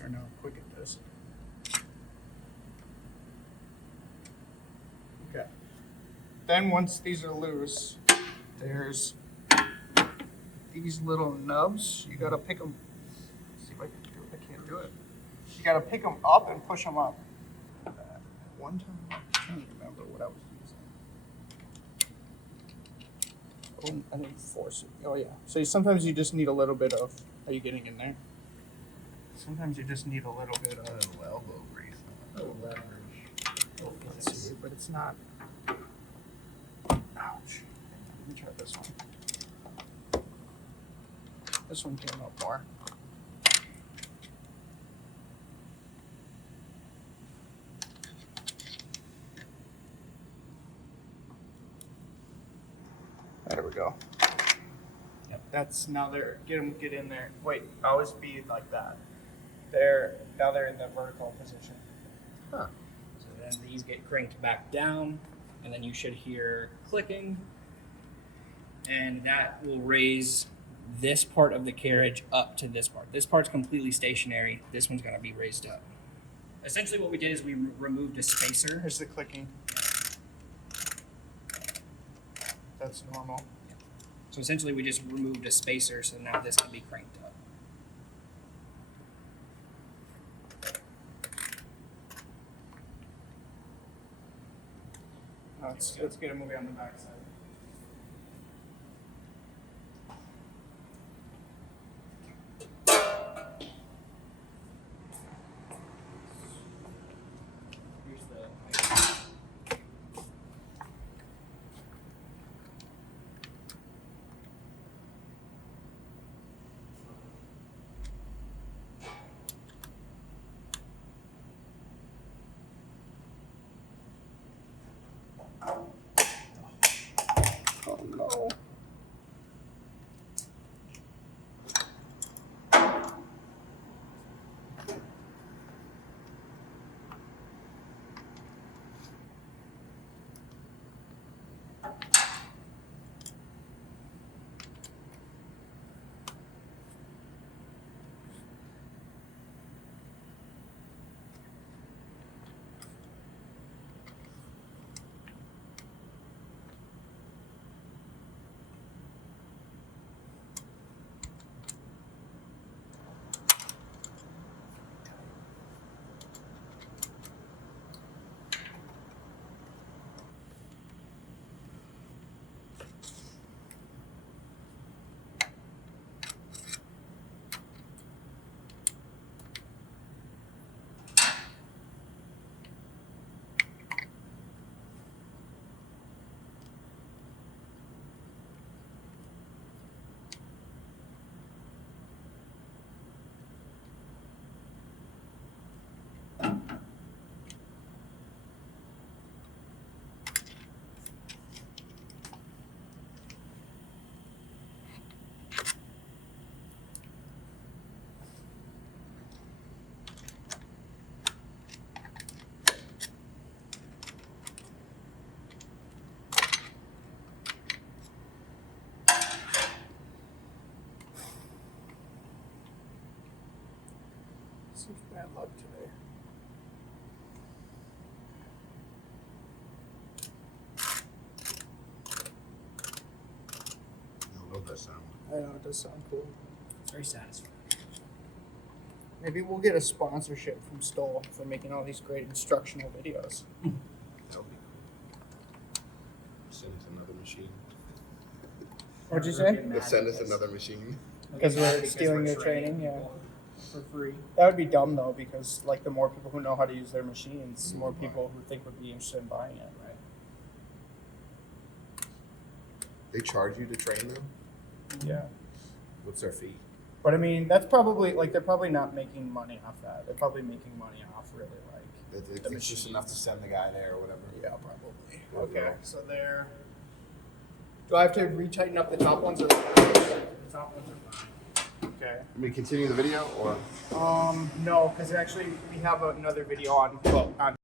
right now how quick it does. Okay. Then once these are loose, there's these little nubs. You gotta pick them. See if I can do it. I can't do it. You gotta pick them up and push them up. One time, I'm trying to remember what I was using. Oh, I need to force it. Oh yeah. So sometimes you just need a little bit of. Are you getting in there? Sometimes you just need a little bit of elbow grease. A little leverage. Let's see, but it's not. Ouch. Let me try this one. This one came up more. There we go. Yep. That's now they're get in there. Wait, always be like that. Now they're in the vertical position. Huh. So then these get cranked back down, and then you should hear clicking, and that will raise this part of the carriage up to this part. This part's completely stationary. This one's going to be raised up. Essentially what we did is we removed a spacer. Here's the clicking. That's normal. So essentially we just removed a spacer, so now this can be cranked up. Let's get a movie on the back side. Here's the Oh no. Seems bad luck today. I love that sound. I know it does sound cool. It's very satisfying. Maybe we'll get a sponsorship from Stoll for making all these great instructional videos. That'll be cool. Send us another machine. What'd you say? They'll send us another machine. Because we're stealing their training, yeah. For free. That would be dumb though, because like the more people who know how to use their machines, the more people who think would be interested in buying it, right? They charge you to train them? Yeah. What's their fee? But I mean, that's probably like they're probably not making money off that. They're probably making money off really like It's just enough to send the guy there or whatever. yeah, probably. Okay, so there. Do I have to retighten up the top ones or the top ones are fine? Okay. Let me continue the video or? No, because actually we have another video on